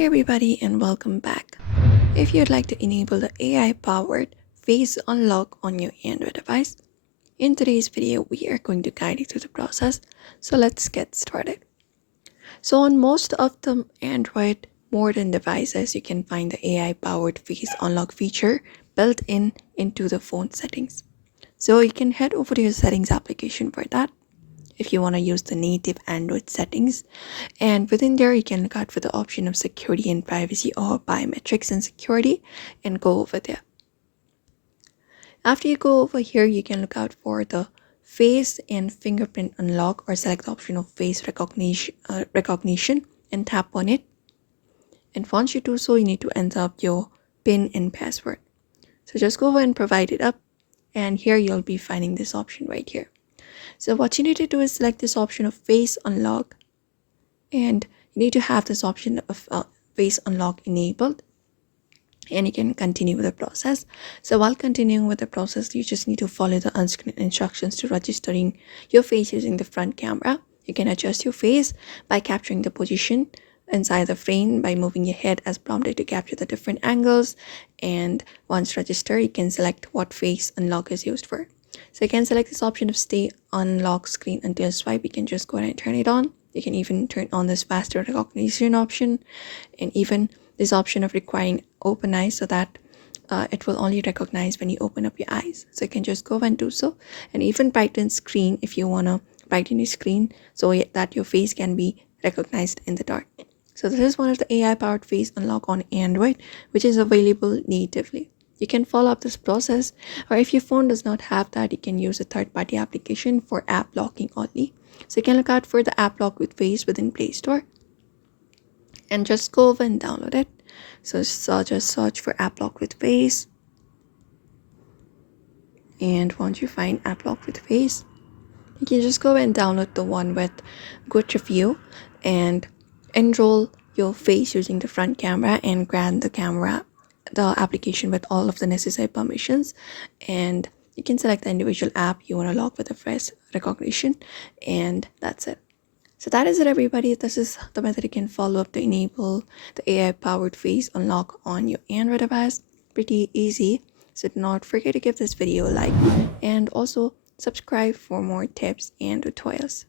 Hey everybody and welcome back. If you'd like to enable the AI-powered face unlock on your Android device, in today's video we are going to guide you through the process. So let's get started. So on most of the Android modern devices, you can find the AI-powered face unlock feature built into the phone settings. So you can head over to your settings application for that if you want to use the native Android settings. And within there, you can look out for the option of security and privacy or biometrics and security and go over there. After you go over here, you can look out for the face and fingerprint unlock or select the option of face recognition and tap on it. And once you do so, you need to enter up your PIN and password. So just go over and provide it up. And here you'll be finding this option right here. So what you need to do is select this option of face unlock, and you need to have this option of face unlock enabled, and you can continue with the process. So while continuing with the process, you just need to follow the on-screen instructions to registering your face using the front camera. You can adjust your face by capturing the position inside the frame by moving your head as prompted to capture the different angles, and once registered, you can select what face unlock is used for. So you can select this option of stay unlock screen until swipe. You can just go ahead and turn it on. You can even turn on this faster recognition option, and even this option of requiring open eyes so that it will only recognize when you open up your eyes. So you can just go and do so, and even brighten screen if you want to brighten your screen so that your face can be recognized in the dark. So this is one of the AI powered face unlock on Android, which is available natively. You can follow up this process, or if your phone does not have that, you can use a third-party application for app locking only. So you can look out for the app lock with face within Play Store and just go over and download it. So just search for app lock with face, and once you find app lock with face, you can just go and download the one with good review and enroll your face using the front camera and grant the application with all of the necessary permissions, and you can select the individual app you want to lock with the face recognition, and that's it. So that is it, everybody. This is the method you can follow up to enable the AI powered face unlock on your Android device. Pretty easy. So do not forget to give this video a like and also subscribe for more tips and tutorials.